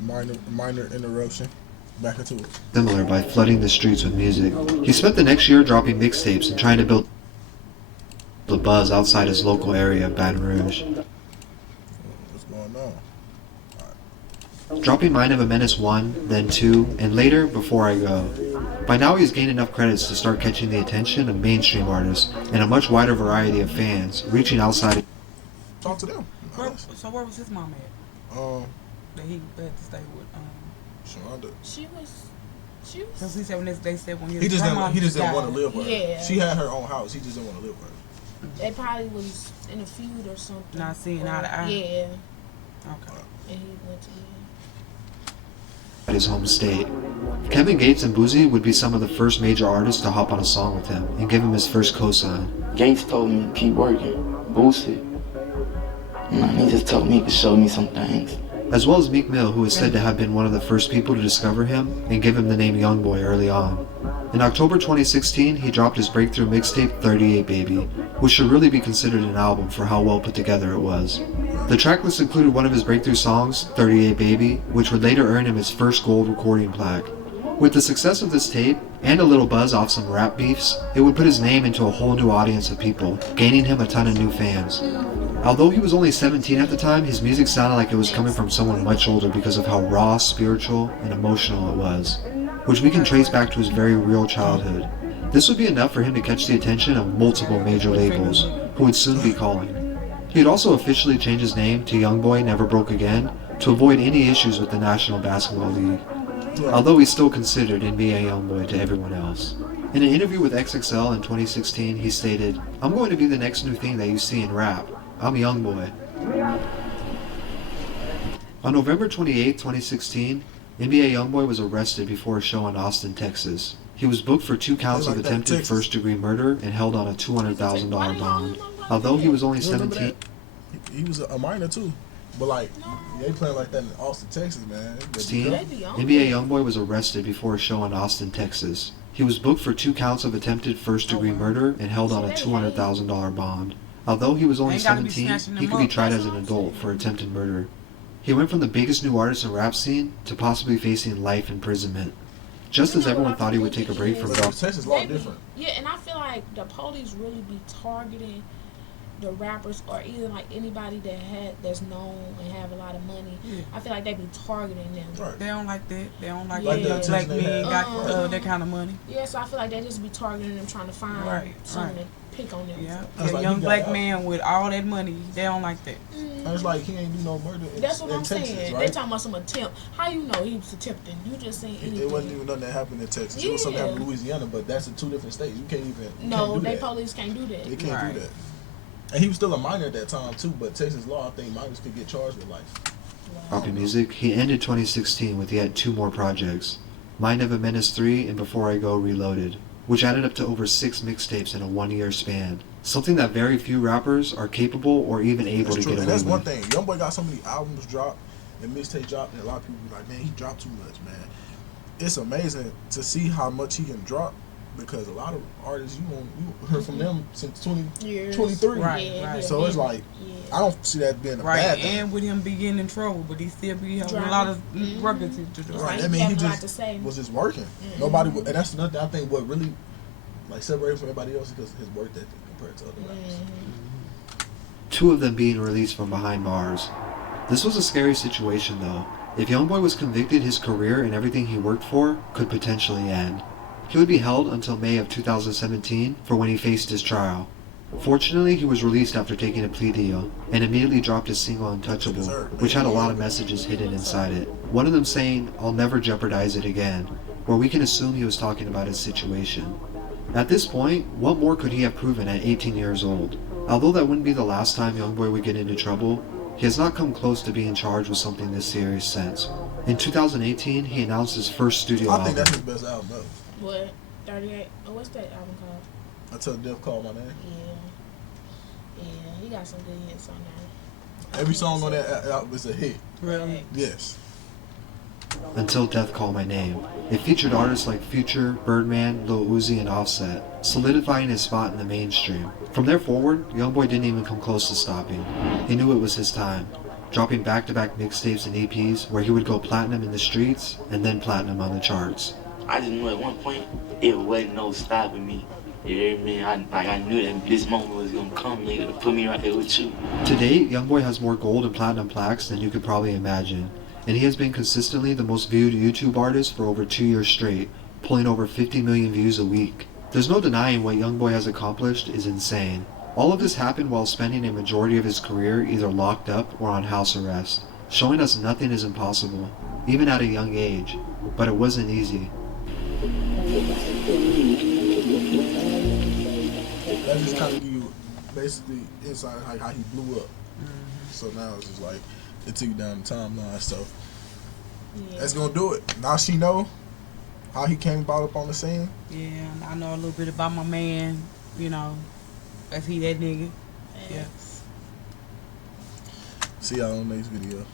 Minor interruption. Back into it. Similar by flooding the streets with music. He spent the next year dropping mixtapes and trying to build a buzz outside his local area of Baton Rouge. What's going on? Dropping Mind of a Menace 1, then 2, and later Before I Go. By now he's gained enough credits to start catching the attention of mainstream artists and a much wider variety of fans, reaching outside. Talk to them. So where was his mom at? That he had to stay with. Sharonda. She was. Because he said when they said when He just didn't want to live with her. Yeah. She had her own house. He just didn't want to live with her. They probably was in a feud or something. Not seeing eye to eye. Yeah. Okay. And he went to At his home state. Kevin Gates and Boozy would be some of the first major artists to hop on a song with him and give him his first cosign. Gates told me keep working, boost it. He just told me he could show me some things. As well as Meek Mill, who is said to have been one of the first people to discover him and give him the name YoungBoy early on. In October 2016, he dropped his breakthrough mixtape 38 Baby, which should really be considered an album for how well put together it was. The tracklist included one of his breakthrough songs, 38 Baby, which would later earn him his first gold recording plaque. With the success of this tape, and a little buzz off some rap beefs, it would put his name into a whole new audience of people, gaining him a ton of new fans. Although he was only 17 at the time, his music sounded like it was coming from someone much older because of how raw, spiritual, and emotional it was, which we can trace back to his very real childhood. This would be enough for him to catch the attention of multiple major labels, who would soon be calling. He had also officially changed his name to YoungBoy Never Broke Again to avoid any issues with the National Basketball League, although he's still considered NBA YoungBoy to everyone else. In an interview with XXL in 2016, he stated, "I'm going to be the next new thing that you see in rap. I'm YoungBoy." On November 28, 2016, NBA YoungBoy was arrested before a show in Austin, Texas. He was booked for 2 counts of attempted first-degree murder and held on a $200,000 bond. Although he was only 17... He was a minor too. But like, they playing like that in Austin, Texas, man. NBA YoungBoy was arrested before a show in Austin, Texas. He was booked for 2 counts of attempted first-degree murder and held on a $200,000 bond. Although he was only 17, he could be tried as an adult for attempted murder. He went from the biggest new artist in rap scene to possibly facing life imprisonment. Just as everyone thought he would take a break from rap. Texas law different. Yeah, and I feel like the police really be targeting the rappers or either like anybody that's known and have a lot of money. Yeah. I feel like they be targeting them. Right. They don't like that. They don't like black men got that kind of money. Yeah, so I feel like they just be targeting them, trying to find something to pick on them. Yeah, like young black man with all that money, they don't like that. It's like he ain't do no murder. That's what I'm Texas, saying. right? They talking about some attempt. How you know he was attempting? You just saying anything. It wasn't even nothing that happened in Texas. It was something that happened in Louisiana, but that's in 2 different states. You can't even. No, they police can't do that. They can't do that. And he was still a minor at that time too, but Texas law, I think minors could get charged with life. Dropping music, he ended 2016 with yet 2 more projects, Mind of a Menace 3 and Before I Go Reloaded, which added up to over 6 mixtapes in a 1-year span, something that very few rappers are capable or even able to get away with. That's one thing. YoungBoy got so many albums dropped and mixtapes dropped, and a lot of people be like, man, he dropped too much, man. It's amazing to see how much he can drop, because a lot of artists you heard from them since 2023. Right. So it's like, I don't see that being a bad thing. And with him be getting in trouble, but he still be having a lot of records to do. Right. I mean, he just was just working. Nobody, and that's another thing. I think what really like separates from everybody else is because his work ethic compared to other rappers. 2 of them being released from behind bars. This was a scary situation though. If YoungBoy was convicted, his career and everything he worked for could potentially end. He would be held until May of 2017 for when he faced his trial. Fortunately, he was released after taking a plea deal, and immediately dropped his single Untouchable, which had a lot of messages hidden inside it. One of them saying, "I'll never jeopardize it again," where we can assume he was talking about his situation. At this point, what more could he have proven at 18 years old? Although that wouldn't be the last time YoungBoy would get into trouble, he has not come close to being charged with something this serious since. In 2018, he announced his first studio album. I think that's his best album ever. What? 38? Oh, what's that album called? Until Death Called My Name. Yeah, he got some good hits on there. Every song on that album is a hit. Really? Yes. Until Death Called My Name. It featured artists like Future, Birdman, Lil Uzi, and Offset, solidifying his spot in the mainstream. From there forward, YoungBoy didn't even come close to stopping. He knew it was his time. dropping back-to-back mixtapes and EPs where he would go platinum in the streets and then platinum on the charts. I just knew at one point it wasn't no stopping me. You hear me? I knew that this moment was gonna come, nigga, to put me right there with you. To date, YoungBoy has more gold and platinum plaques than you could probably imagine, and he has been consistently the most viewed YouTube artist for over 2 years straight, pulling over 50 million views a week. There's no denying what YoungBoy has accomplished is insane. All of this happened while spending a majority of his career either locked up or on house arrest, showing us nothing is impossible, even at a young age, but it wasn't easy. That just kind of give you basically insight how he blew up. So now it's just like it took you down the timeline. So that's gonna do it. Now she know how he came about up on the scene. Yeah, I know a little bit about my man. You know, if he that nigga. Yeah. See y'all on the next video.